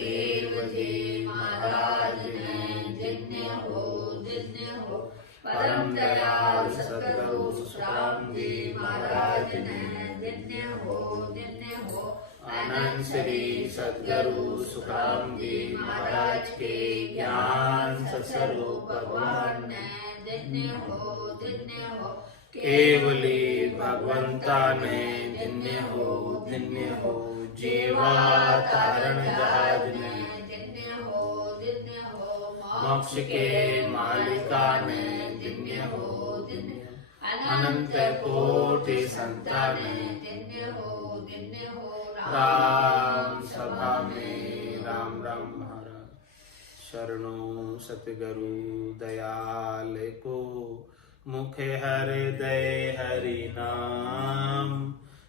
गुरुदेव जी महाराज ने जिन्य हो परम दयाल सतगुरु सुखराम जी महाराज ने जिन्य हो अनंत श्री सतगुरु सुखराम जी महाराज के ज्ञान स्वरूप भगवान ने जिन्य हो केवली भगवंता ने जिन्य हो जीवा तारण जहाज ने जिन्य हो मोक्ष के मालिका ने जिन्य हो अनंत कोटि संता ने जिन्य हो राम सभा में राम राम महाराज। शरणों सतगुरु दयाल को मुखे हृदय हरि नाम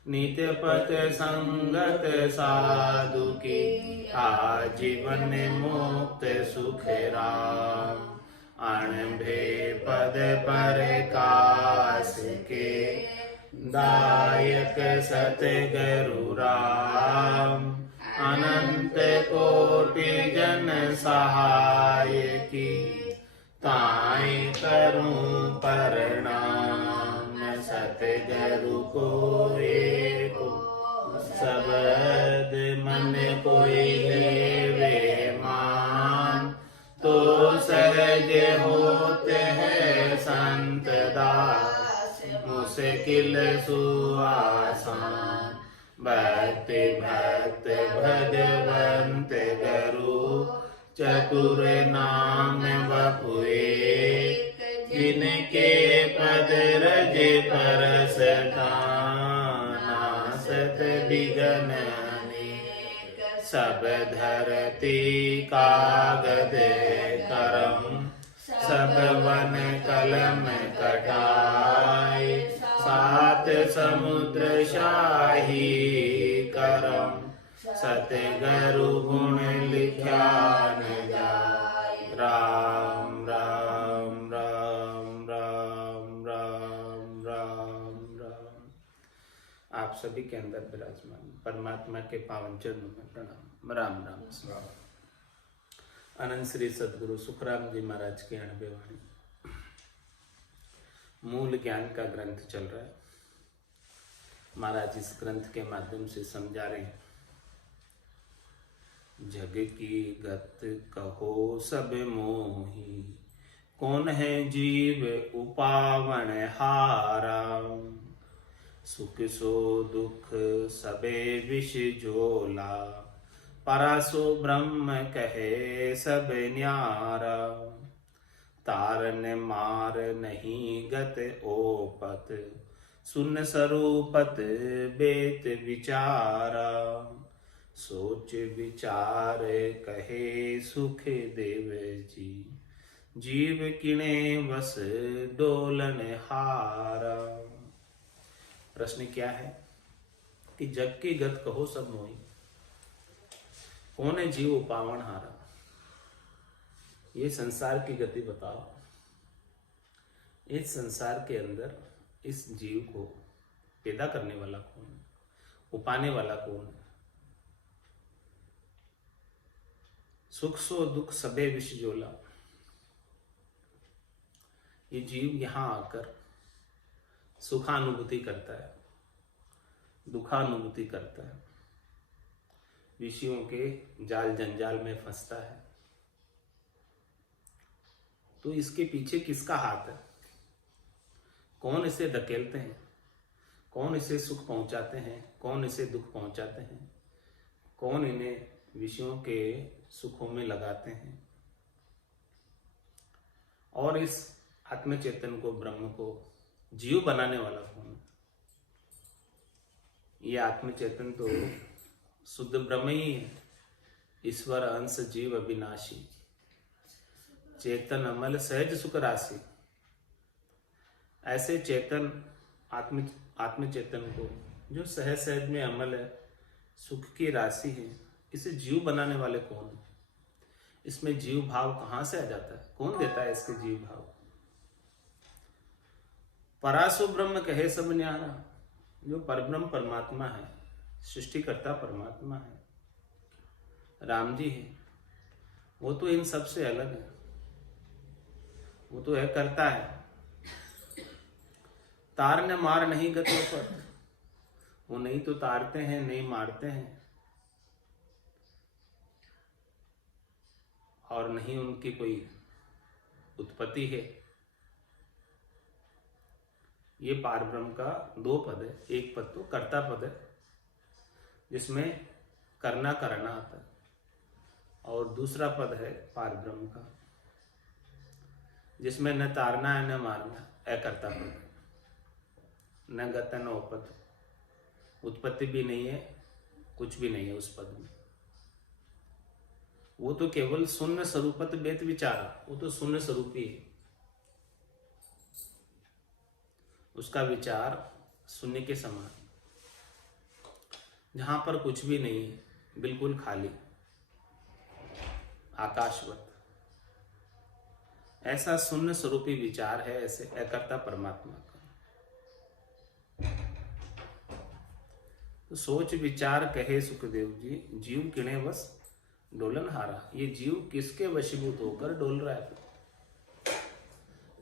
नित्य पथ संगत साधु की आजीवन मुक्त सुख राम अणभे पद पर कास के दायक सतगुरु राम अनंत कोटि जन सहाय की ताई करूं प्रणाम सतगुरु को एको शब्द मन कोई लेवे मान तो सहज होते हैं संत दास मुश्किल सुआसान भक्ति भक्त भगवंत गुरु चतुर नाम बपुए जिनके पद रज परस नासत बिगन सब धरती कागद करम सब वन कलम कटाए सात समुद्र शाही करम सतगुरु गुण लिख्या न जाय राम राम राम राम राम राम राम। आप सभी के अंदर विराजमान परमात्मा के पावन चरणों में प्रणाम राम राम। अनंत श्री सदगुरु सुखराम जी महाराज की 90 वाणी मूल ज्ञान का ग्रंथ चल रहा है। महाराज इस ग्रंथ के माध्यम से समझा रहे हैं जग की गत कहो सब मोही कौन है जीव उपावन हारा सुख सो दुख सबे विष जोला परासो ब्रह्म कहे सब न्यारा तारन मार नहीं गत ओपत सुन स्वरूपत बेत विचारा सोच विचार कहे सुख देव जी जीव किणे बस डोलन हारा। प्रश्न क्या है कि जग की गत कहो सब मोही कौन है जीव पावन हारा। ये संसार की गति बताओ। इस संसार के अंदर इस जीव को पैदा करने वाला कौन है, उपाने वाला कौन है। सुख सो दुख सबे विष जोला। ये जीव यहां आकर सुखानुभूति करता है, दुखानुभूति करता है, विषयों के जाल जंजाल में फंसता है। तो इसके पीछे किसका हाथ है? कौन इसे धकेलते हैं, कौन इसे सुख पहुंचाते हैं, कौन इसे दुख पहुंचाते हैं, कौन इन्हें विषयों के सुखों में लगाते हैं। और इस आत्म चेतन को, ब्रह्म को जीव बनाने वाला कौन है? ये आत्म चेतन तो शुद्ध ब्रह्म ही है। ईश्वर अंश जीव अविनाशी चेतन अमल सहज सुख राशि। ऐसे चेतन आत्म चेतन को जो सहज सहज में अमल है, सुख की राशि है, इसे जीव बनाने वाले कौन है? इसमें जीव भाव कहां से आ जाता है? कौन देता है इसके जीव भाव? परासु ब्रह्म कहे सब न्यारा। जो परब्रह्म परमात्मा है, सृष्टिकर्ता परमात्मा है, राम जी है, वो तो इन सब से अलग है। वो तो है करता है। तार न मार नहीं गतो पथ, वो नहीं तो तारते हैं नहीं मारते हैं, और नहीं उनकी कोई उत्पत्ति है। ये पारब्रह्म का दो पद है। एक पद तो कर्ता पद है जिसमें करना कराना आता है, और दूसरा पद है पारब्रह्म का जिसमें न तारना है न मारना, अकर्ता पद, न गत न उपत, उत्पत्ति भी नहीं है, कुछ भी नहीं है उस पद में। वो तो केवल शून्य स्वरूपत वेद विचार, वो तो शून्य स्वरूप ही है। उसका विचार शून्य के समान, जहां पर कुछ भी नहीं है, बिल्कुल खाली, आकाशवत, ऐसा शून्य स्वरूपी विचार है ऐसे अकर्ता परमात्मा का। तो सोच विचार कहे सुखदेव जी, जीव किणे बस डोलन हारा। ये जीव किसके वशीभूत होकर डोल रहा है?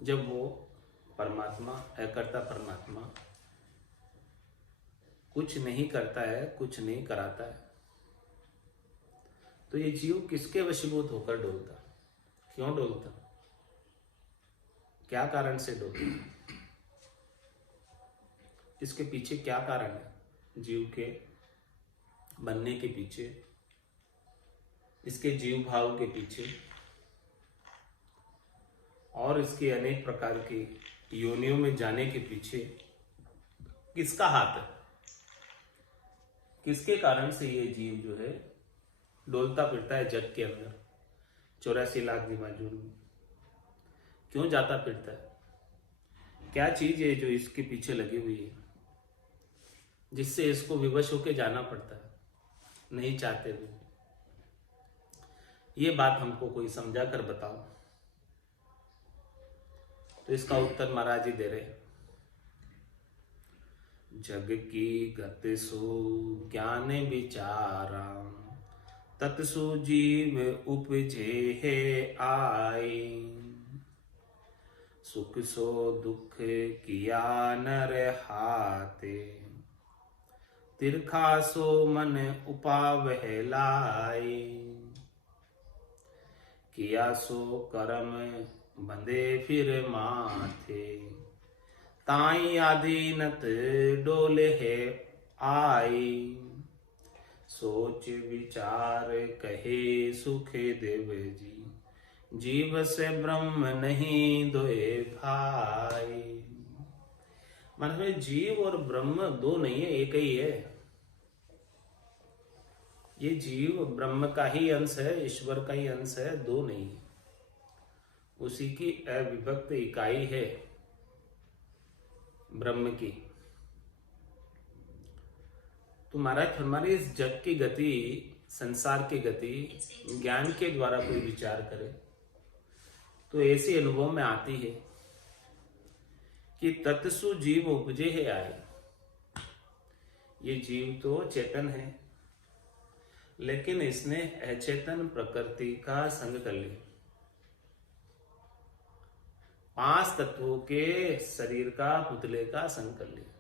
जब वो परमात्मा, अकर्ता परमात्मा कुछ नहीं करता है, कुछ नहीं कराता है, तो ये जीव किसके वशीभूत होकर डोलता? क्यों डोलता? क्या कारण से डोलता? इसके पीछे क्या कारण है? जीव के बनने के पीछे, इसके जीव भाव के पीछे, और इसके अनेक प्रकार की योनियों में जाने के पीछे किसका हाथ है? किसके कारण से ये जीव जो है डोलता फिरता है जग के अंदर 84 लाख दिमाजून में? क्यों जाता फिरता है? क्या चीज है जो इसके पीछे लगी हुई है, जिससे इसको विवश होके जाना पड़ता है, नहीं चाहते हुए? ये बात हमको कोई समझा कर बताओ। तो इसका उत्तर महाराज जी दे रहे, जग की गत सो ज्ञान विचारा, तत्सु जीव उपजे है आए, सुख सो दुख किया नर हाथे, तिरखा सो मन उपावह लाए, किया सो कर्म बंधे फिर माथे, ताई आधीनत डोले है आई, सोच विचार कहे सुख देव जी, जीव से ब्रह्म नहीं दोए भाई। मतलब जीव और ब्रह्म दो नहीं है, एक ही है। ये जीव ब्रह्म का ही अंश है, ईश्वर का ही अंश है, दो नहीं है। उसी की अविभक्त इकाई है ब्रह्म की। तो महाराज हमारी इस जग की गति, संसार की गति ज्ञान के द्वारा कोई विचार करे तो ऐसे अनुभव में आती है कि तत्सु जीव उपजे है आए। ये जीव तो चेतन है, लेकिन इसने अचेतन प्रकृति का संग कर लिया। 5 तत्वों के शरीर का, पुतले का संग कर लिया,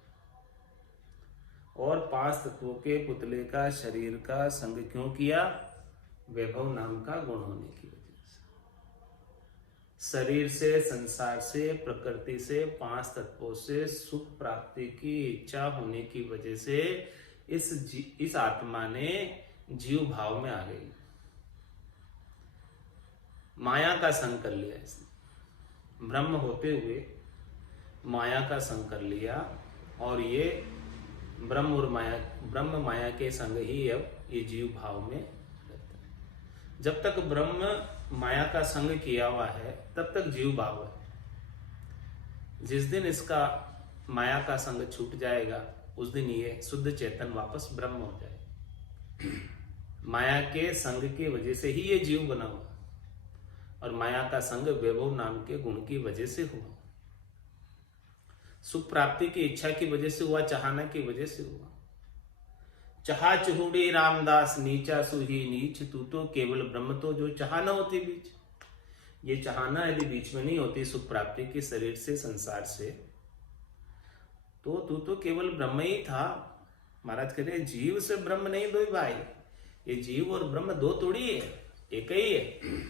और 5 तत्वों के पुतले का शरीर का संग क्यों किया? वैभव नाम का गुण होने की वजह से। शरीर से, संसार से, प्रकृति से, 5 तत्वों से सुख प्राप्ति की इच्छा होने की वजह से इस आत्मा ने जीव भाव में आ गई, माया का संग कर लिया इसने। ब्रह्म होते हुए माया का संग कर लिया, और ये ब्रह्म माया के संग ही अब ये जीव भाव में रहता है। जब तक ब्रह्म माया का संग किया हुआ है तब तक जीव भाव है। जिस दिन इसका माया का संग छूट जाएगा उस दिन ये शुद्ध चेतन वापस ब्रह्म हो जाएगा। माया के संग की वजह से ही ये जीव बना हुआ, और माया का संग वैभव नाम के गुण की वजह से हुआ, सुख प्राप्ति की इच्छा की वजह से हुआ, चाहना की वजह से हुआ। चाहा चहुड़ी रामदास नीचा सुही नीच, तू तो केवल ब्रह्म तो जो चाह न होती बीच। ये चाहना यदि बीच में नहीं होती सुख प्राप्ति की शरीर से संसार से, तो तू तो केवल ब्रह्म ही था। महाराज कह रहे जीव से ब्रह्म नहीं दो भाई, ये जीव और ब्रह्म दो थोड़ी है, एक ही है।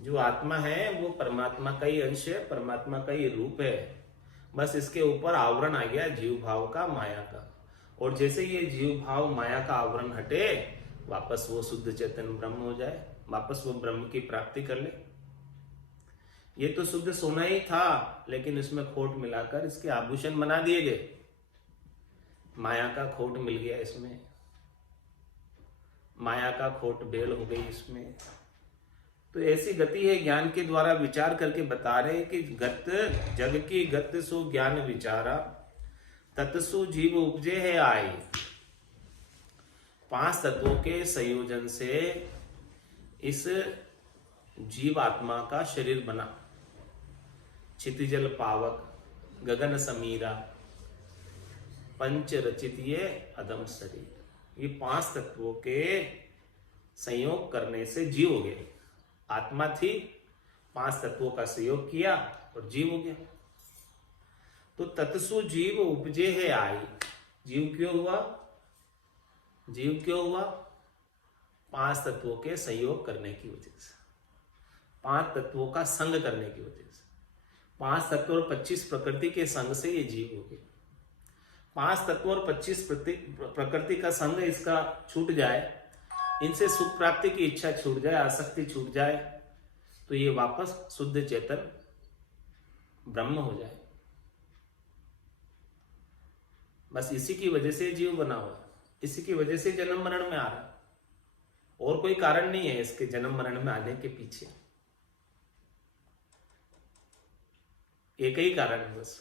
जो आत्मा है वो परमात्मा का ही अंश है, परमात्मा का ही रूप है। बस इसके ऊपर आवरण आ गया जीव भाव का, माया का। और जैसे ये जीव भाव माया का आवरण हटे, वापस वो शुद्ध चेतन ब्रह्म हो जाए, वापस वो ब्रह्म की प्राप्ति कर ले। ये तो शुद्ध सोना ही था, लेकिन इसमें खोट मिलाकर इसके आभूषण बना दिए गए। माया का खोट मिल गया इसमें, माया का खोट बेल हो गई इसमें। तो ऐसी गति है, ज्ञान के द्वारा विचार करके बता रहे कि गत जग की गत सो ज्ञान विचारा, तत्सु जीव उपजे है आई। 5 तत्वों के संयोजन से इस जीव आत्मा का शरीर बना। क्षितिजल पावक, गगन समीरा, पंच रचित ये अदम शरीर। ये 5 तत्वों के संयोग करने से जीव हो गए। आत्मा थी, 5 तत्वों का संयोग किया और जीव हो गया। तो तत्सु जीव उपजे है आई। जीव क्यों हुआ? जीव क्यों हुआ? 5 तत्वों के संयोग करने की वजह से, 5 तत्वों का संग करने की वजह से। 5 तत्व और 25 प्रकृति के संग से ये जीव हो गए। 5 तत्व और 25 प्रकृति का संग इसका छूट जाए, इनसे सुख प्राप्ति की इच्छा छूट जाए, आसक्ति छूट जाए, तो ये वापस शुद्ध चेतन ब्रह्म हो जाए। बस इसी की वजह से जीव बना हुआ, इसी की वजह से जन्म मरण में आ रहा। और कोई कारण नहीं है इसके जन्म मरण में आने के पीछे, एक ही कारण है बस।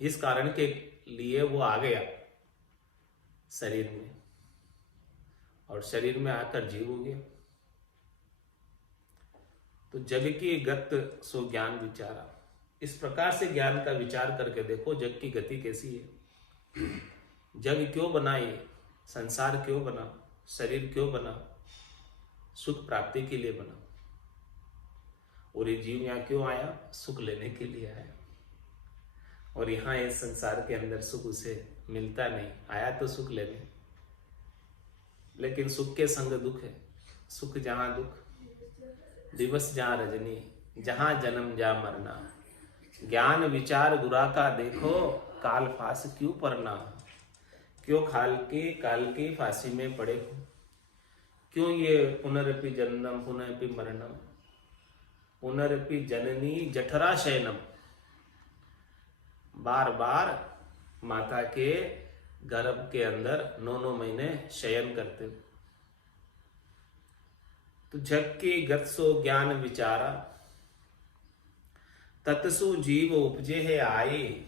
इस कारण के लिए वो आ गया शरीर में, और शरीर में आकर जीव हो गया। तो जग की गत सो ज्ञान विचारा। इस प्रकार से ज्ञान का विचार करके देखो जग की गति कैसी है। जग क्यों बना, ये संसार क्यों बना, शरीर क्यों बना? सुख प्राप्ति के लिए बना। और ये जीव यहाँ क्यों आया? सुख लेने के लिए आया। और यहाँ इस संसार के अंदर सुख उसे मिलता नहीं। आया तो सुख लेने, लेकिन सुख के संग दुख है। सुख जहां दुख, दिवस जहां रजनी, जहां जन्म जा मरना। ज्ञान विचार गुरा का देखो, काल फांस क्यों परना। क्यों काल की फांसी में पड़े हो? क्यों ये पुनरपि जन्म पुनरपि मरणम, पुनरपि जननी जठरा शयनम। बार बार माता के गर्भ के अंदर 9 महीने शयन करते हो। तो जग की गत सो ज्ञान विचारा, तत्सु जीव उपजे है आई।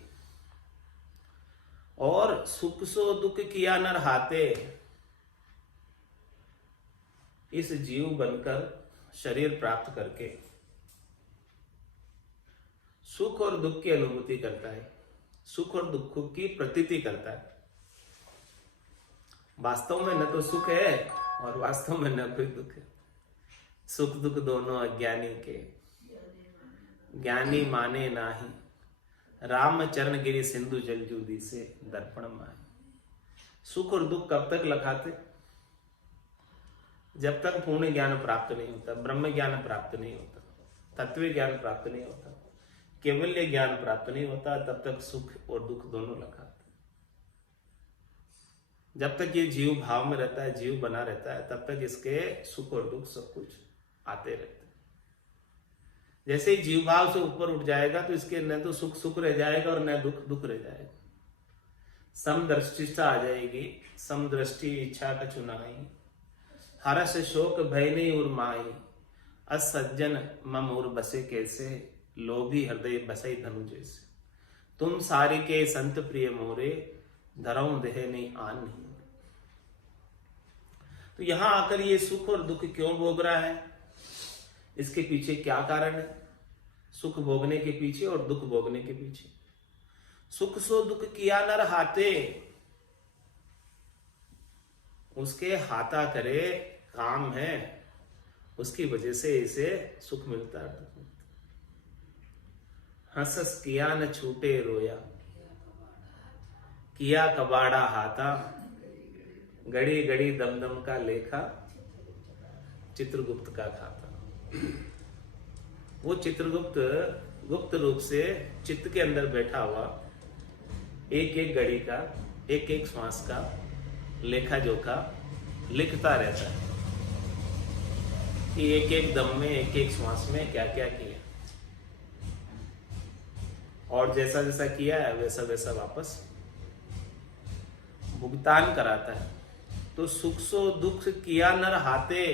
और सुख सो दुख किया न रहाते। इस जीव बनकर शरीर प्राप्त करके सुख और दुख की अनुभूति करता है, सुख और दुख की प्रतीति करता है। वास्तव में न तो सुख है और वास्तव में न कोई दुख है। सुख दुख दोनों अज्ञानी के, ज्ञानी माने नाही। राम चरण गिरी सिंधु जल जूदी से दर्पण माए। सुख और दुख कब तक लगाते? जब तक पूर्ण ज्ञान प्राप्त नहीं होता, ब्रह्म ज्ञान प्राप्त नहीं होता, तत्व ज्ञान प्राप्त नहीं होता, केवल्य ज्ञान प्राप्त नहीं होता, तब तक सुख और दुख दोनों लगाते। जब तक ये जीव भाव में रहता है, जीव बना रहता है, तब तक इसके सुख और दुख सब कुछ आते रहते हैं। जैसे ही जीव भाव से ऊपर उठ जाएगा तो इसके न तो सुख सुख रह जाएगा और न दुख दुख रह जाएगा। समदृष्टिता आ जाएगी। समदृष्टि इच्छा का चुनाई, हर्ष शोक भय नहीं उर्माई। असज्जन मम उर बसे कैसे, लोभी हृदय बसई धनु जैसे। तुम सारी के संत प्रिय मोरे, धरऊं देह नहीं आन नहीं। तो यहां आकर ये सुख और दुख क्यों भोग रहा है? इसके पीछे क्या कारण है? सुख भोगने के पीछे और दुख भोगने के पीछे। सुख सो दुख किया न रहाते। उसके हाथा करे काम है, उसकी वजह से इसे सुख मिलता है। हंसस किया न छूटे रोया, किया कबाड़ा हाथा, घड़ी घड़ी दमदम का लेखा, चित्रगुप्त का खाता। वो चित्रगुप्त गुप्त रूप से चित्त के अंदर बैठा हुआ एक एक घड़ी का, एक एक श्वास का लेखा जोखा लिखता रहता है कि एक एक दम में, एक एक श्वास में क्या क्या किया, और जैसा जैसा किया है वैसा वैसा वापस भुगतान कराता है। तो सुख सो दुख किया नर हाथे,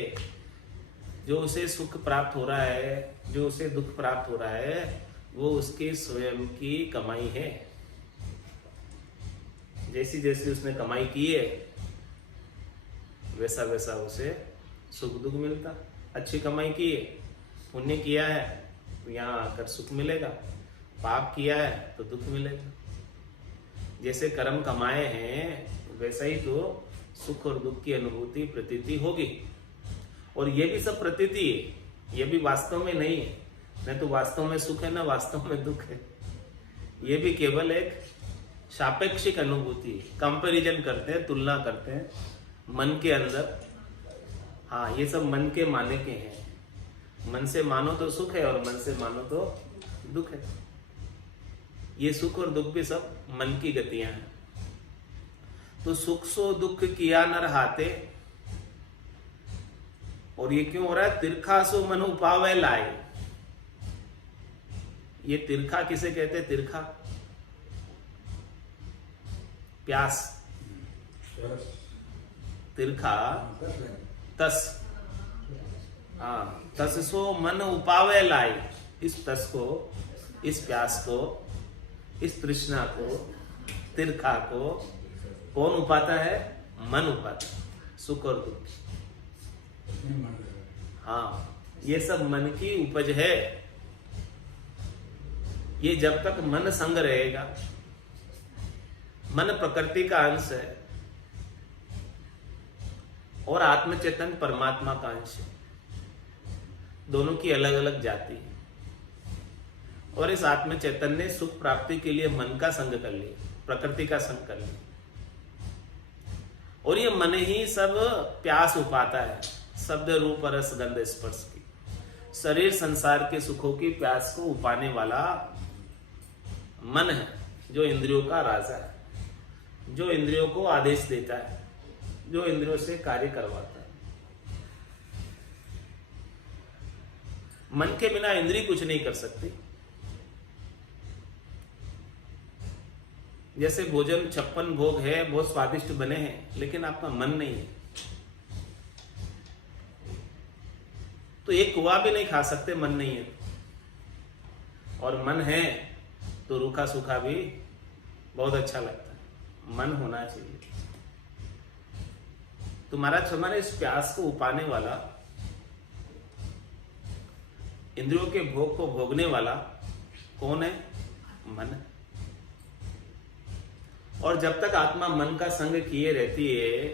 जो उसे सुख प्राप्त हो रहा है, जो उसे दुख प्राप्त हो रहा है, वो उसकी स्वयं की कमाई है। जैसी जैसी उसने कमाई की है वैसा वैसा उसे सुख दुख मिलता। अच्छी कमाई की है, पुण्य किया है तो यहाँ आकर सुख मिलेगा, पाप किया है तो दुख मिलेगा। जैसे कर्म कमाए हैं वैसा ही तो सुख और दुख की अनुभूति प्रतीति होगी। और ये भी सब प्रतीति है, ये भी वास्तव में नहीं है। न तो वास्तव में सुख है, न वास्तव में दुख है। ये भी केवल एक सापेक्षिक अनुभूति है। कंपैरिजन करते हैं, तुलना करते हैं मन के अंदर। हाँ, ये सब मन के माने के हैं। मन से मानो तो सुख है और मन से मानो तो दुख है। ये सुख और दुख भी सब मन की गतियां हैं। तो सुख सो दुख किया नर हाथे, और ये क्यों हो रहा है? तिरखा सो मन उपावे लाए। ये तिरखा किसे कहते हैं? तिरखा प्यास, तिरखा तस। हाँ, तस सो मन उपावे लाई। इस तस को, इस प्यास को, इस तृष्णा को, तिरखा को कौन उपाता है? मन उपाता है। सुख और दुख, हाँ, ये सब मन की उपज है। ये जब तक मन संग रहेगा, मन प्रकृति का अंश है और आत्मचेतन परमात्मा का अंश है। दोनों की अलग अलग जाति है। और इस आत्मचेतन ने सुख प्राप्ति के लिए मन का संग कर लिया, प्रकृति का संग कर लिया। और ये मन ही सब प्यास उपाता है, शब्द रूप रस गंध स्पर्श की। शरीर संसार के सुखों की प्यास को उपाने वाला मन है, जो इंद्रियों का राजा है, जो इंद्रियों को आदेश देता है, जो इंद्रियों से कार्य करवाता है। मन के बिना इंद्रिय कुछ नहीं कर सकती। जैसे भोजन 56 भोग है, बहुत स्वादिष्ट बने हैं, लेकिन आपका मन नहीं है तो एक कुआ भी नहीं खा सकते, मन नहीं है। और मन है तो रूखा सूखा भी बहुत अच्छा लगता है। मन होना चाहिए। तुम्हारे इस प्यास को उपाने वाला, इंद्रियों के भोग को भोगने वाला कौन है? मन। और जब तक आत्मा मन का संग किए रहती है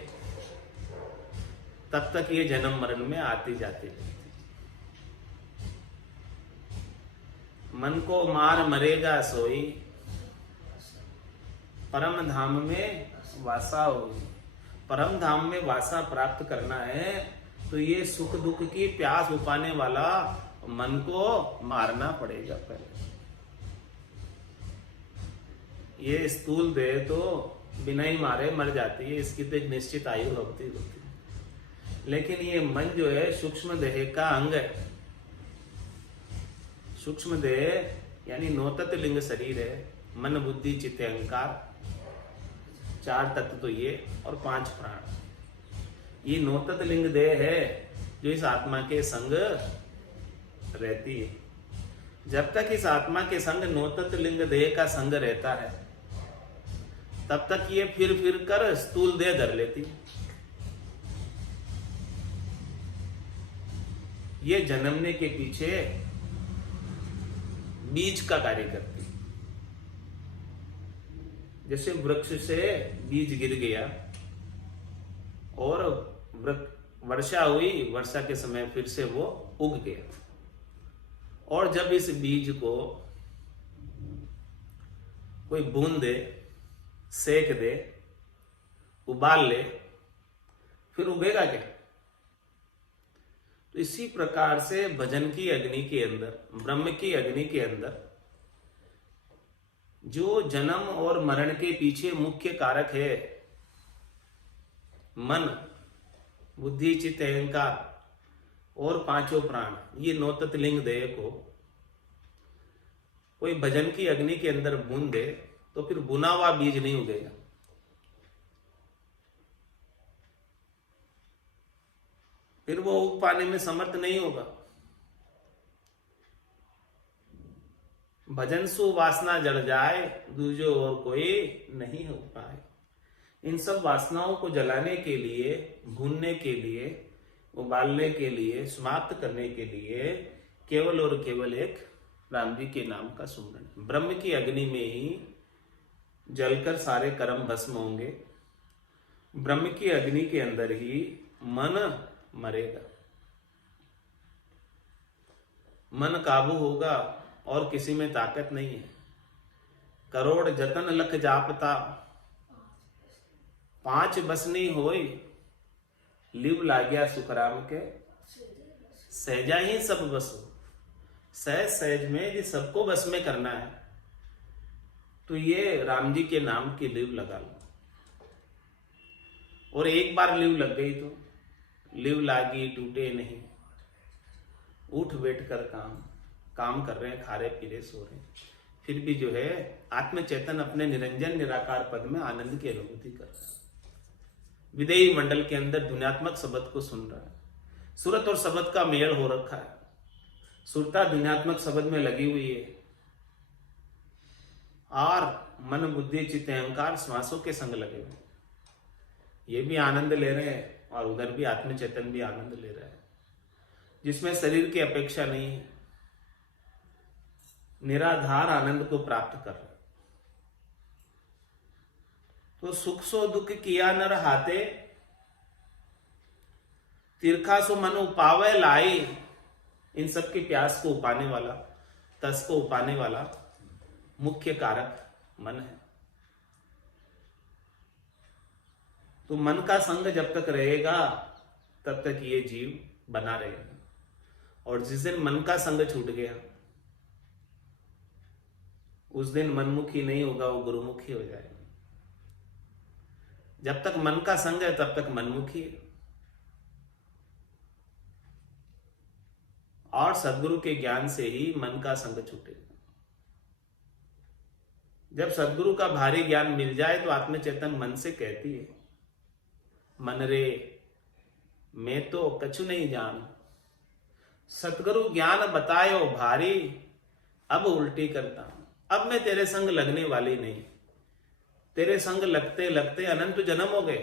तब तक ये जन्म मरण में आती जाती रहती। मन को मार मरेगा सोई, परम धाम में वासा होगी। परम धाम में वासा प्राप्त करना है तो ये सुख दुख की प्यास उपाने वाला मन को मारना पड़ेगा पहले। ये स्थूल देह तो बिना ही मारे मर जाती है, इसकी तो एक निश्चित आयु होती है। लेकिन ये मन जो है सूक्ष्म देह का अंग है। सूक्ष्म देह यानी नौतत लिंग शरीर है। मन बुद्धि चित्त अहंकार, 4 तत्व तो ये, और 5 प्राण। ये नौतत लिंग देह है जो इस आत्मा के संग रहती है। जब तक इस आत्मा के संग नौतत लिंग देह का संग रहता है तब तक ये फिर कर स्थूल देह धर लेती। ये जन्मने के पीछे बीज का कार्य करती। जैसे वृक्ष से बीज गिर गया और वर्षा हुई, वर्षा के समय फिर से वो उग गया। और जब इस बीज को कोई भून दे, सेक दे, उबाल ले, फिर उगेगा क्या? तो इसी प्रकार से भजन की अग्नि के अंदर, ब्रह्म की अग्नि के अंदर जो जन्म और मरण के पीछे मुख्य कारक है, मन, बुद्धि, चित्त, अहंकार और पांचों प्राण, ये नौ तत्लिंग देह को कोई भजन की अग्नि के अंदर भून दे तो फिर भुना हुआ बीज नहीं उगेगा। फिर वो उग पाने में समर्थ नहीं होगा। भजन सु वासना जड़ जाए, दूजो और कोई नहीं हो पाए। इन सब वासनाओं को जलाने के लिए, भूनने के लिए, उबालने के लिए, समाप्त करने के लिए केवल और केवल एक राम जी के नाम का सुमरण। ब्रह्म की अग्नि में ही जलकर सारे कर्म भस्म होंगे। ब्रह्म की अग्नि के अंदर ही मन मरेगा। मन काबू होगा और किसी में ताकत नहीं है। करोड़ जतन लख जापता, पांच बस नहीं होई, लिव लाग्या सुखराम के, सहजा ही सब बस हो। सहज सहज में यदि सबको बस में करना है तो ये राम जी के नाम की लिव लगा लो। और एक बार लिव लग गई तो लिव लागी टूटे नहीं। उठ बैठ कर काम कर रहे हैं, खा रहे पी रहे सो रहे, फिर भी जो है आत्म चेतन अपने निरंजन निराकार पद में आनंद की अनुभूति कर रहा है। विदेही मंडल के अंदर ध्वन्यात्मक शब्द को सुन रहा है। सूरत और शब्द का मेल हो रखा है। सुरता ध्वन्यात्मक शब्द में लगी हुई है और मन, बुद्धि, चित्त, अहंकार श्वासों के संग लगे हुए। ये भी आनंद ले रहे हैं और उधर भी आत्म चेतन भी आनंद ले रहा है, जिसमें शरीर की अपेक्षा नहीं है। निराधार आनंद को प्राप्त कर रहे। तो सुख सो दुख किया नर हाथे, तिरखा सो मन उपावे लाई। इन सब की प्यास को उपाने वाला, तस को उपाने वाला मुख्य कारक मन है। तो मन का संग जब तक रहेगा तब तक ये जीव बना रहेगा। और जिस दिन मन का संग छूट गया उस दिन मनमुखी नहीं होगा, वो गुरुमुखी हो जाएगा। जब तक मन का संग है तब तक मनमुखी है। और सद्गुरु के ज्ञान से ही मन का संग छूटेगा। जब सद्गुरु का भारी ज्ञान मिल जाए तो आत्मचेतन मन से कहती है, मन रे मैं तो कछु नहीं जान, सतगुरु ज्ञान बतायो भारी, अब उल्टी करता हूं। अब मैं तेरे संग लगने वाली नहीं। तेरे संग लगते लगते अनंत जन्म हो गए।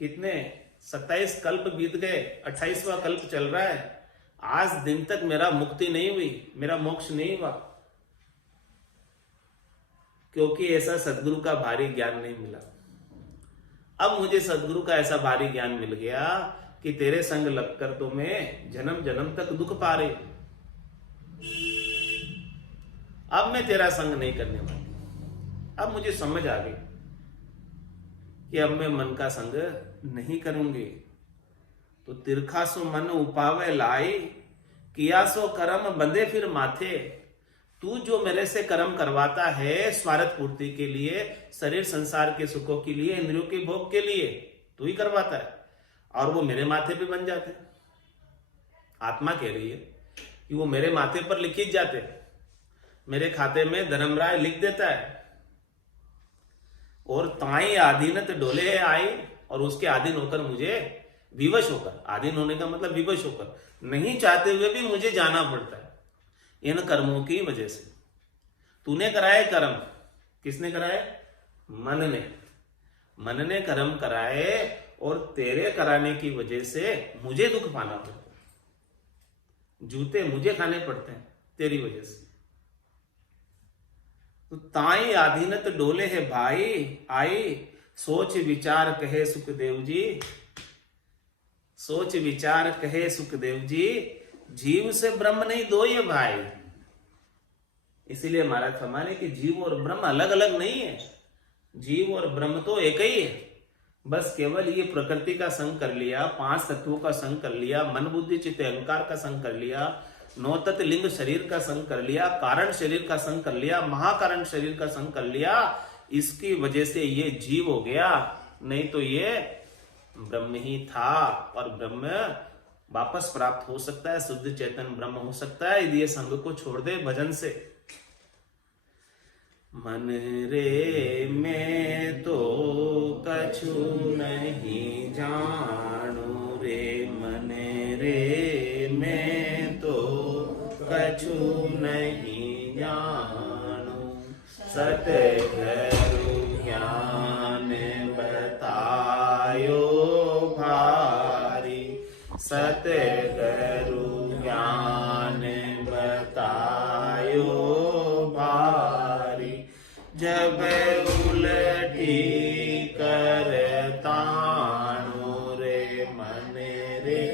कितने 27 कल्प बीत गए, 28वां कल्प चल रहा है। आज दिन तक मेरा मुक्ति नहीं हुई, मेरा मोक्ष नहीं हुआ, क्योंकि ऐसा सद्गुरु का भारी ज्ञान नहीं मिला। अब मुझे सद्गुरु का ऐसा भारी ज्ञान मिल गया कि तेरे संग लगकर तो मैं जन्म जन्म तक दुख पा रही। अब मैं तेरा संग नहीं करने वाली। अब मुझे समझ आ गई कि अब मैं मन का संग नहीं करूंगी। तो तिरखा सो मन उपावे लाई, किया सो कर्म बंधे फिर माथे। तू जो मेरे से कर्म करवाता है स्वार्थ पूर्ति के लिए, शरीर संसार के सुखों के लिए, इंद्रियों के भोग के लिए तू ही करवाता है, और वो मेरे माथे पे बन जाते। आत्मा कह रही है कि वो मेरे माथे पर लिखित जाते, मेरे खाते में धर्मराय लिख देता है। और ताई आधीनत डोले आई, और उसके अधीन होकर मुझे विवश होकर, अधीन होने का मतलब विवश होकर, नहीं चाहते हुए भी मुझे जाना पड़ता है इन कर्मों की वजह से। तूने कराए कर्म, किसने कराए? मन ने कर्म कराए, और तेरे कराने की वजह से मुझे दुख पाना पड़ता है, जूते मुझे खाने पड़ते हैं तेरी वजह से। तो ताई आधीनत डोले है भाई आई, सोच विचार कहे सुखदेव जी, सोच विचार कहे सुखदेव जी, जीव से ब्रह्म नहीं दो ये भाई। इसीलिए महाराज फरमाने कि जीव और ब्रह्म अलग अलग नहीं है, जीव और ब्रह्म तो एक ही है। बस केवल ये प्रकृति का संग कर लिया, 5 तत्वों का संग कर लिया, मन बुद्धि चित्त अहंकार का संग कर लिया, 9 तत्व लिंग शरीर का संग कर लिया, कारण शरीर का संग कर लिया, महाकारण शरीर का संग कर लिया, इसकी वजह से ये जीव हो गया। नहीं तो ये ब्रह्म ही था, और ब्रह्म वापस प्राप्त हो सकता है, शुद्ध चेतन ब्रह्म हो सकता है यदि ये संग को छोड़ दे भजन से। मन रे मैं तो कछु नहीं जानू रे, मन रे मैं तो कछु नहीं जानू, सतगुरु ज्ञान बतायो भारी, सतगुरु ज्ञान बतायो भारी, जब उलटी करताणु रे, मन रे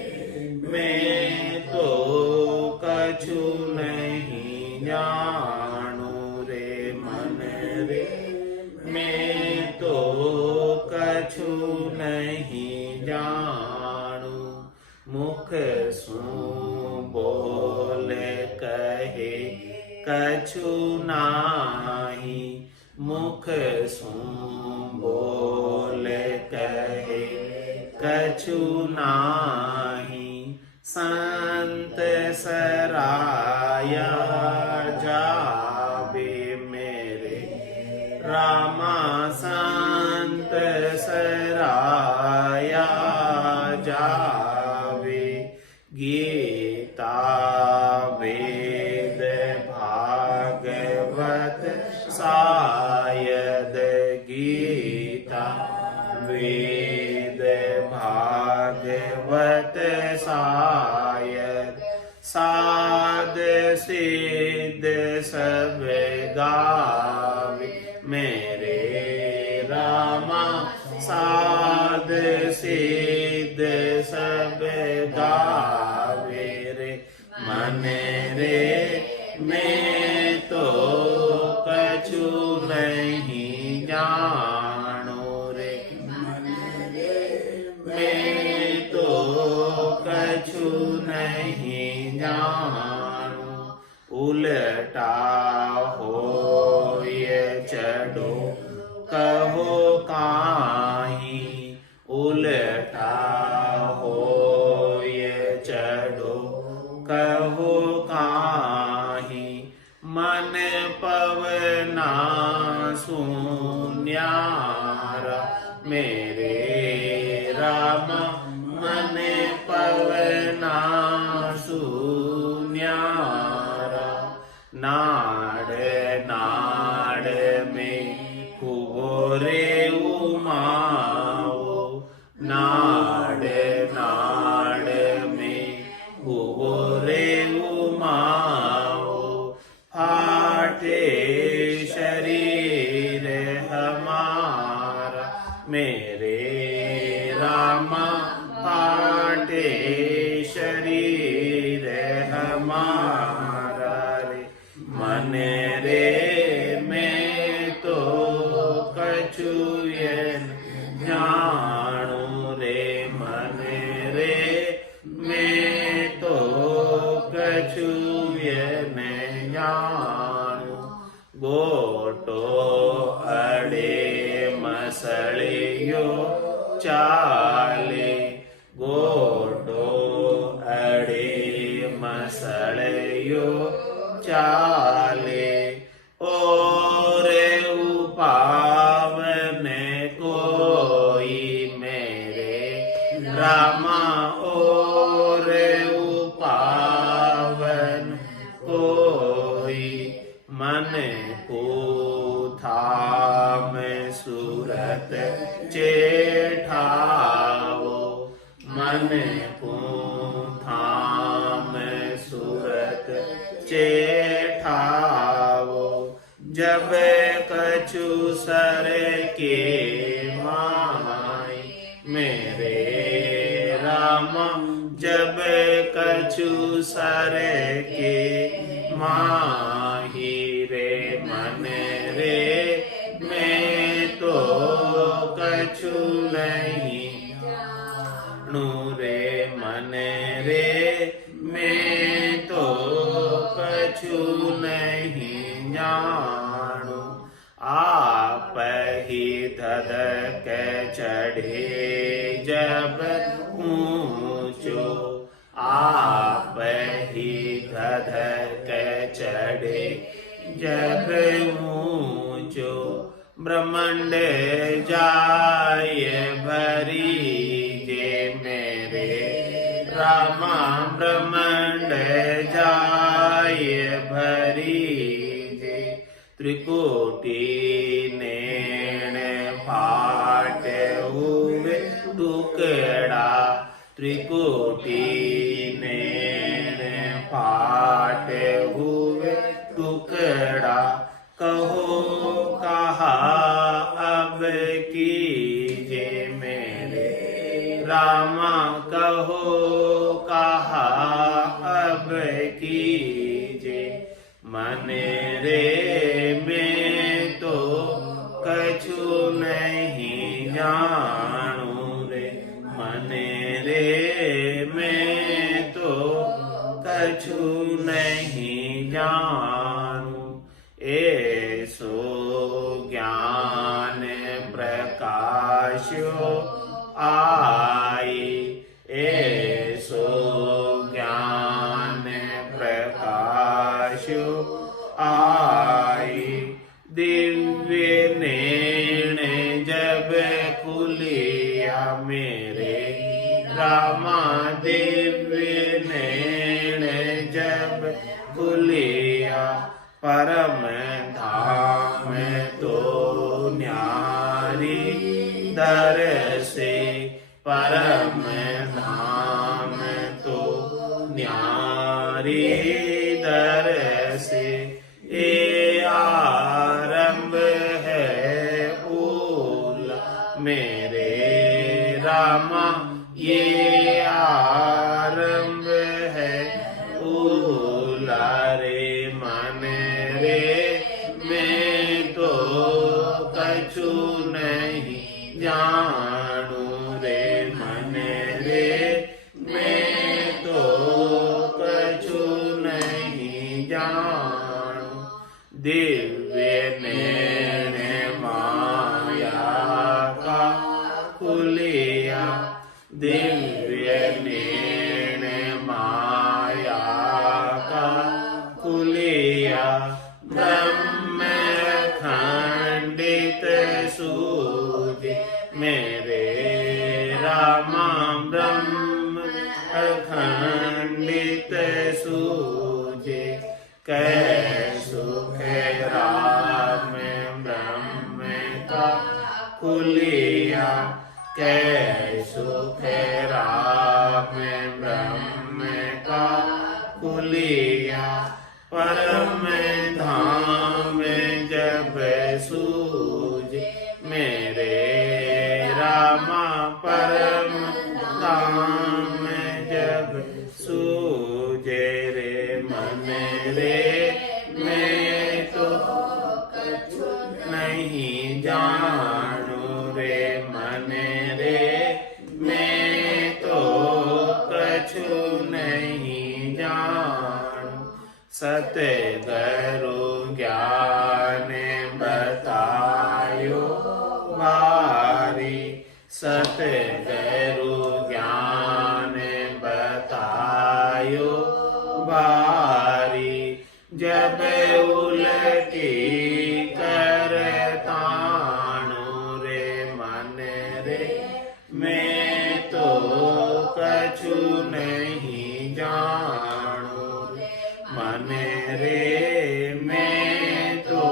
मैं तो कछु नहीं जानू रे, मन रे मैं तो कछु नहीं जानू, मुख सु बोल कहे कछु नाही, मुख सु बोल कहे कछु नाही, संत सराया जावे मेरे रामा, संत सराया जावे, गीता वेद भागवत शायद, गीता वेद भागवत शायद, साध सिद्ध सब गावे मेरे रामा, साध सिद्ध सब गावे रे, मन रे मैं तो कछु नहीं जानू रे, मन रे मैं तो कछु नहीं जानू, उल्टा हो ये चढ़ो कहो काहीं, उल्टा हो ये चढ़ो कहो काहीं, मन पवना शून्यारा मेरे राम, मन पवना शून्यारा, ना जब कछु सर के माही रे मन रे मैं तो कछु नहीं जानू रे मन रे मैं तो कछु नहीं जानू। आप ही धधक चढ़े जब ऊंचो आप ही धधक चढ़े जब ऊंचो ब्रह्मांड जाय भरी जे मेरे रामा ब्रह्मांड जाय भरी जे त्रिकोटि नैन फाट हुए टुकड़ा त्रिकोटि नैन फाट हुए टुकड़ा कहो कहा अब कीजे मेरे रामा कहो कहा अब कीजे मन रे मैं तो कछु नहीं जानू रे मन रे मैं तो कछु नहीं जानू। ऐसो ज्ञान प्रकाशो आई ऐसो ज्ञान प्रकाशो आई दिव्य नैन जब खुलिया मेरे रामा दिव्य नैन जब खुलिया परम धाम तो न्यारी दर से परम धाम तो न्यारी दर से ये आरंभ है ऊल मेरे रामा ये आरंभ है ऊला रे मन रे मैं तो कछु नहीं जानू रे मन रे मैं तो कछु नहीं जानू। दिव्य नैन माया का खुलिया दिव्य नैन माया का खुलिया ब्रह्म खंडित सूझ मेरे रामा ब्रह्म खंडित सूझे कै सुख राम ब्रह्म का खुलिया कै सुख राम ब्रह्म का खुलिया परम धाम जब सूझ मेरे रामा परम धाम जब सूझे रे मन रे मैं तो कछु नहीं जानू रे मन रे मैं तो कछु नहीं जानू। सतगुरु ज्ञान बतायो वारी सतगुरु ज्ञान बतायो वारी जब उलटी करताणु रे मन रे मैं तो कछु नहीं जानू मन रे मैं तो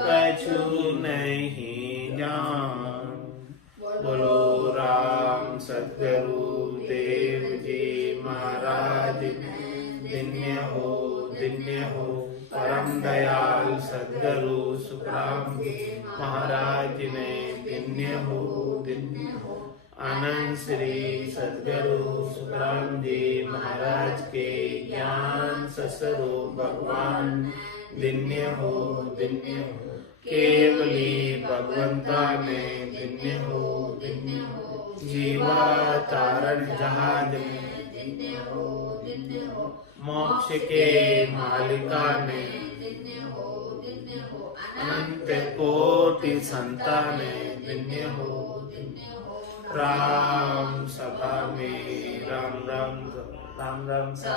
कछु नहीं जानू। बोलो राम सद्गुरु देव जी महाराज धन्य हो परम दयाल सद्गुरु सुखराम महाराज ने धन्य हो अनंत श्री सद्गुरु सुखराम जी महाराज के ज्ञान स्वरूप भगवान दिन्य हो केवली भगवंता में दिन्य हो जीवा तारण जहाज में मोक्ष के मालिका ने अनंत कोटि संताने दिन्य हो राम सभा में राम राम सा राम राम सा